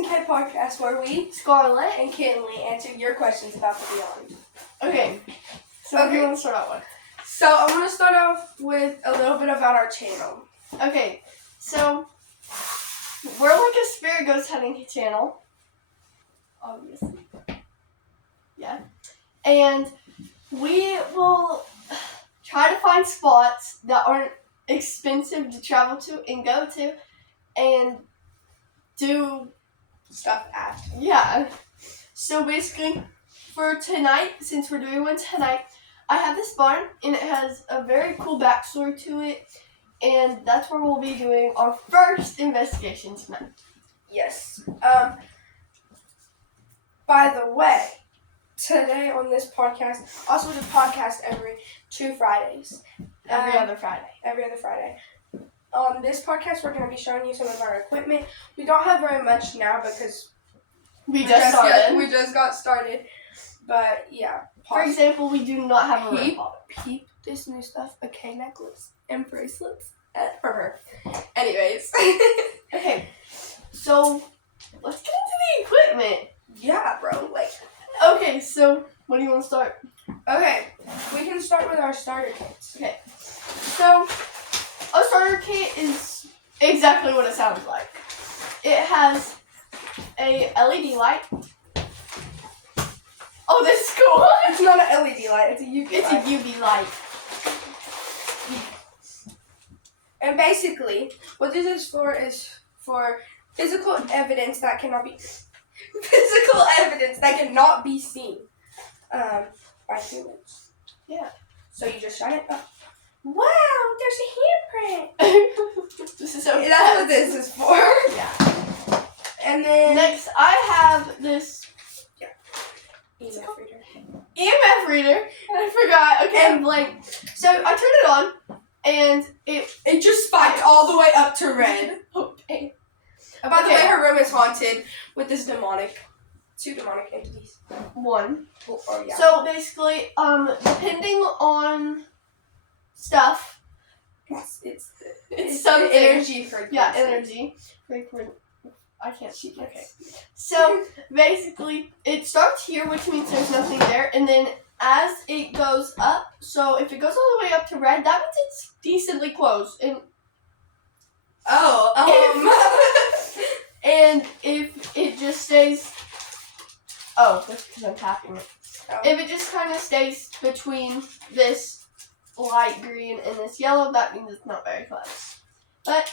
S&K Podcast, where we, Scarlett and Kinley, answer your questions about the beyond. Okay. So what do you want to start out with? So I want to start off with a little bit about our channel. Okay. So we're like a spirit ghost hunting channel. Obviously. Yeah. And we will try to find spots that aren't expensive to travel to and go to and do Stuff at. Yeah. So basically, for tonight, since we're doing one tonight, I have this barn, and it has a very cool backstory to it, and that's where we'll be doing our first investigation tonight. Yes. By the way, today on this podcast, also do podcast every 2 Fridays. Every other Friday. Every other Friday. On this podcast, we're going to be showing you some of our equipment. We don't have very much now because we just started. We just got started. But yeah. For example, we do not have a ring pop. Peep this new stuff, a K necklace and bracelets for her. Anyways. Okay, so let's get into the equipment. Yeah, bro. Okay, so what do you want to start? Okay, we can start with our starter kits. Okay, so a starter kit is exactly what it sounds like. It has a LED light. Oh, this is cool. It's not an LED light, it's a UV light. It's a UV light. And basically, what this is for physical evidence that cannot be seen by humans. Yeah. So you just shine it up. Wow, there's a handprint. This is so That's what this is for. Yeah. And then next, I have this EMF reader. I forgot. Okay, I'm blank. So I turned it on, and it just spiked all the way up to red. Okay. By the way, her room is haunted with this two demonic entities. One. Oh, yeah. So basically, depending on stuff, it's something. Energy frequency. Yeah, energy. I can't see. Okay. So basically, it starts here, which means there's nothing there, and then as it goes up, so if it goes all the way up to red, that means it's decently close. And and if it just stays, that's because I'm tapping it. Oh. If it just kind of stays between this light green and this yellow, that means it's not very close. But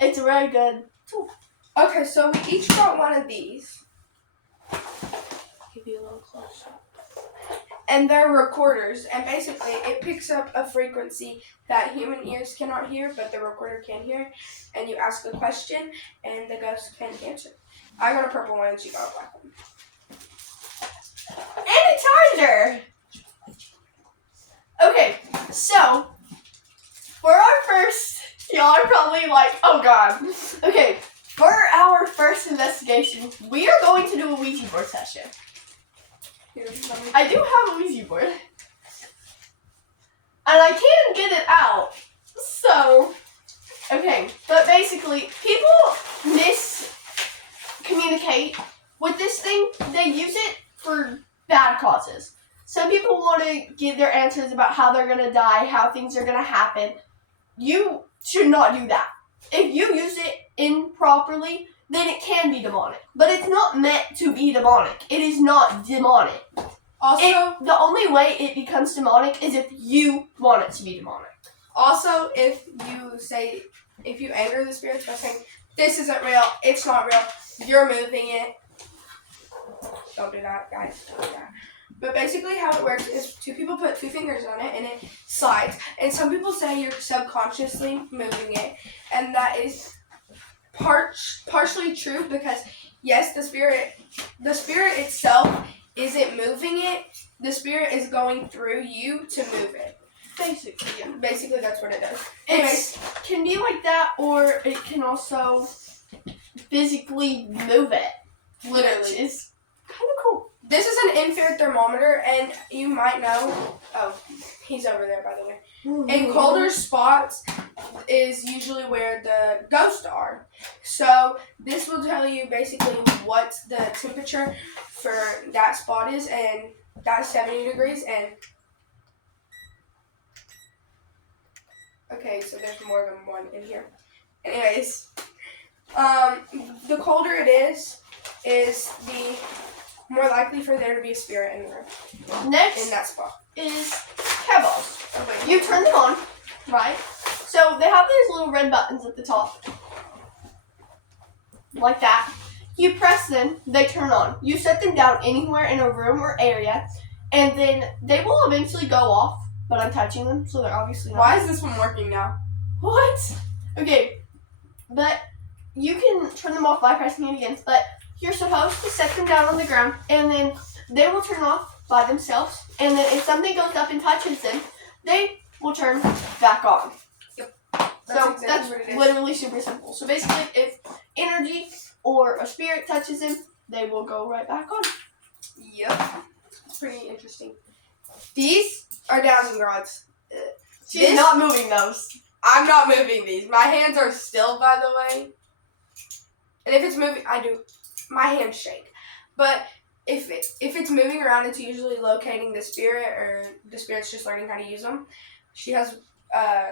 it's a very good tool. Okay, so we each got one of these. Give you a little close up. And they're recorders, and basically it picks up a frequency that human ears cannot hear, but the recorder can hear. And you ask a question, and the ghost can answer. I got a purple one, and she got a black one. And a charger! Okay, so, for our first, y'all are probably like, oh god. Okay, for our first investigation, we are going to do a Ouija board session. I do have a Ouija board. And I can get it out. So, okay, but basically, people miscommunicate with this thing. They use it for bad causes. Some people want to give their answers about how they're going to die, how things are going to happen. You should not do that. If you use it improperly, then it can be demonic. But it's not meant to be demonic. It is not demonic. Also, the only way it becomes demonic is if you want it to be demonic. Also, if you anger the spirits by saying, this isn't real, it's not real, you're moving it. Don't do that, guys. Don't do that. But basically how it works is two people put 2 fingers on it and it slides. And some people say you're subconsciously moving it. And that is partially true because, yes, the spirit itself isn't moving it. The spirit is going through you to move it. Basically, yeah. Basically, that's what it does. It can be like that, or it can also physically move it. Literally. Which is kind of cool. This is an infrared thermometer, and you might know... Oh, he's over there, by the way. And colder spots is usually where the ghosts are. So this will tell you basically what the temperature for that spot is, and that's 70 degrees. And okay, so there's more than one in here. Anyways, the colder it is the more likely for there to be a spirit in the room. Next in that spot is cat balls. Oh, wait. You turn them on, right? So they have these little red buttons at the top. Like that. You press them, they turn on. You set them down anywhere in a room or area, and then they will eventually go off, but I'm touching them, so they're obviously not. Why is this one working now? What? Okay, but you can turn them off by pressing it again, but you're supposed to set them down on the ground, and then they will turn off by themselves, and then if something goes up and touches them, they will turn back on. Yep. So exactly that's what it is. literally super simple. So basically, if energy or a spirit touches them, they will go right back on. Yep. It's pretty interesting. These are dowsing rods. She's not moving those. I'm not moving these. My hands are still, by the way. And if it's moving, my hands shake. But if it's moving around, it's usually locating the spirit, or the spirit's just learning how to use them. She has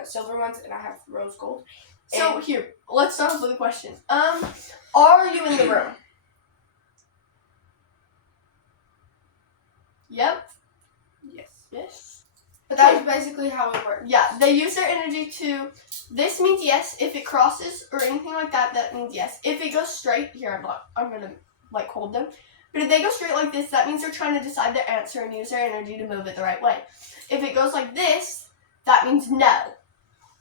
silver ones, and I have rose gold. So here, let's start off with a question. Are you in the room? Yep. Yes. But that is basically how it works. Yeah, they use their energy to. This means yes. If it crosses or anything like that, that means yes. If it goes straight, here I'm gonna hold them. But if they go straight like this, that means they're trying to decide their answer and use their energy to move it the right way. If it goes like this, that means no.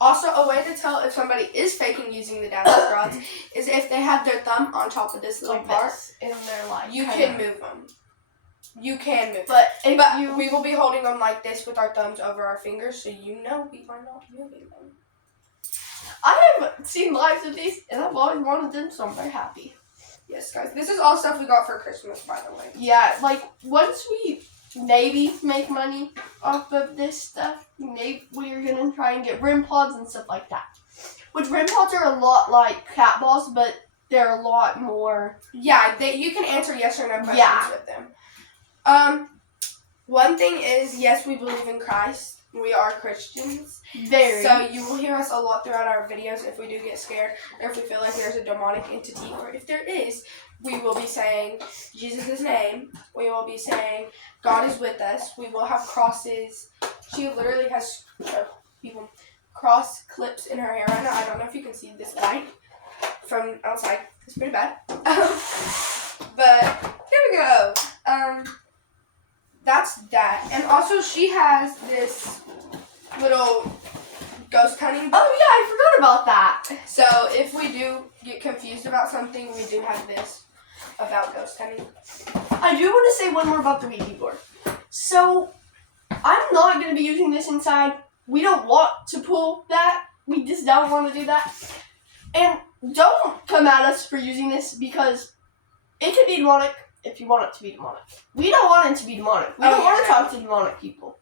Also, a way to tell if somebody is faking using the dowsing rods is if they have their thumb on top of this little Like part. this in their life. You can move them. You can move them. But we will be holding them like this with our thumbs over our fingers, so you know we are not moving them. I have seen lives of these, and I've always wanted them, so I'm very happy. Yes, guys. This is all stuff we got for Christmas, by the way. Yeah, once we maybe make money off of this stuff, maybe we're gonna try and get REM pods and stuff like that. Which REM pods are a lot like cat balls, but they're a lot more. Yeah, you can answer yes or no questions with them. One thing is, yes, we believe in Christ. We are Christians. Very. So you will hear us a lot throughout our videos if we do get scared, or if we feel like there's a demonic entity, or if there is, we will be saying Jesus' name. We will be saying God is with us. We will have crosses. She literally has cross clips in her hair right now. I don't know if you can see this light from outside. It's pretty bad. But here we go. That's that. And also she has this little ghost hunting book. Oh yeah, I forgot about that. So if we do get confused about something, we do have this about ghost hunting. I do want to say one more about the Ouija board. So I'm not going to be using this inside. We don't want to pull that. We just don't want to do that. And don't come at us for using this, because it can be demonic if you want it to be demonic. We don't want it to be demonic. We don't want to talk to demonic people.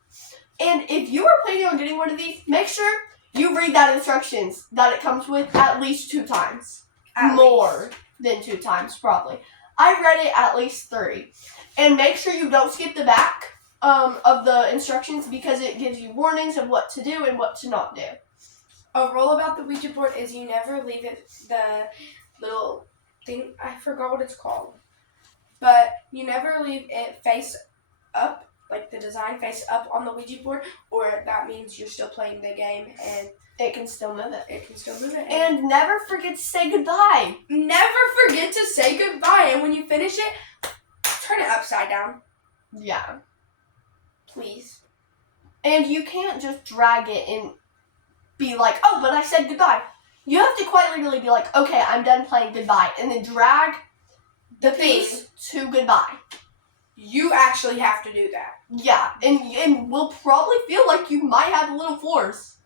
And if you are planning on getting one of these, make sure you read that instructions that it comes with at least 2 times. More than 2 times, probably. I read it at least 3. And make sure you don't skip the back of the instructions, because it gives you warnings of what to do and what to not do. A rule about the Ouija board is you never leave it, the little thing, I forgot what it's called. But you never leave it face up, like the design face up on the Ouija board, or that means you're still playing the game and it can still move it. It can still move it. And never forget to say goodbye. Never forget to say goodbye. And when you finish it, turn it upside down. Yeah. Please. And you can't just drag it and be like, oh, but I said goodbye. You have to quite literally be like, okay, I'm done playing goodbye. And then drag the piece to goodbye. You actually have to do that. Yeah, and we'll probably feel like you might have a little force.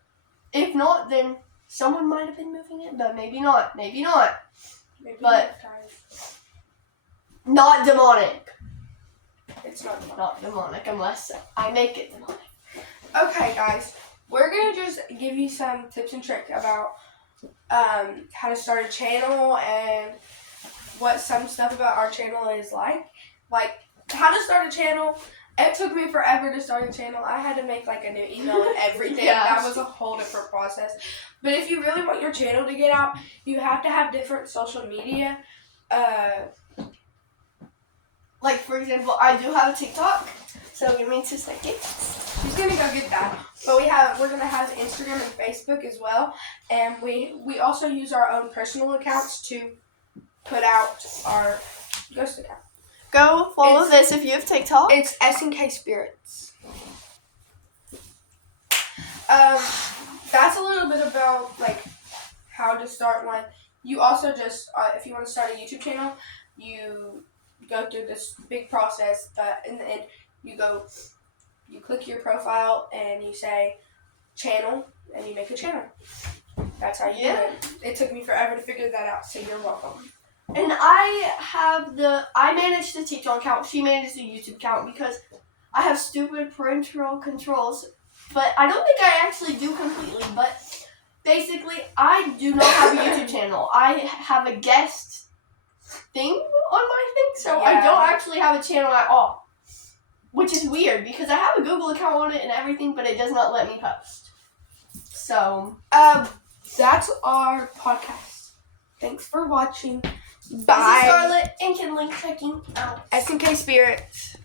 If not, then someone might have been moving it, but maybe not. Maybe not. Maybe but not, not demonic. It's not demonic. Not demonic unless I make it demonic. Okay, guys. we're going to just give you some tips and tricks about how to start a channel and what some stuff about our channel is like. Like, how to start a channel. It took me forever to start a channel. I had to make like a new email and everything. Yeah. That was a whole different process. But if you really want your channel to get out, you have to have different social media. Like, for example, I do have a TikTok, so give me 2 seconds. She's gonna go get that. But we're gonna have Instagram and Facebook as well. And we also use our own personal accounts to put out our ghost account. Go follow this if you have TikTok. It's S&K Spirits. That's a little bit about like how to start one. You also just if you want to start a YouTube channel, you go through this big process. But in the end, you click your profile and you say channel, and you make a channel. That's how you do it. It took me forever to figure that out, so you're welcome. And I manage the TikTok account, she manages the YouTube account because I have stupid parental controls, but I don't think I actually do completely, but basically I do not have a YouTube channel. I have a guest thing on my thing, so I don't actually have a channel at all, which is weird because I have a Google account on it and everything, but it does not let me post. So, that's our podcast. Thanks for watching. This is Bye. Scarlett and Kinley checking out. S&K Spirits.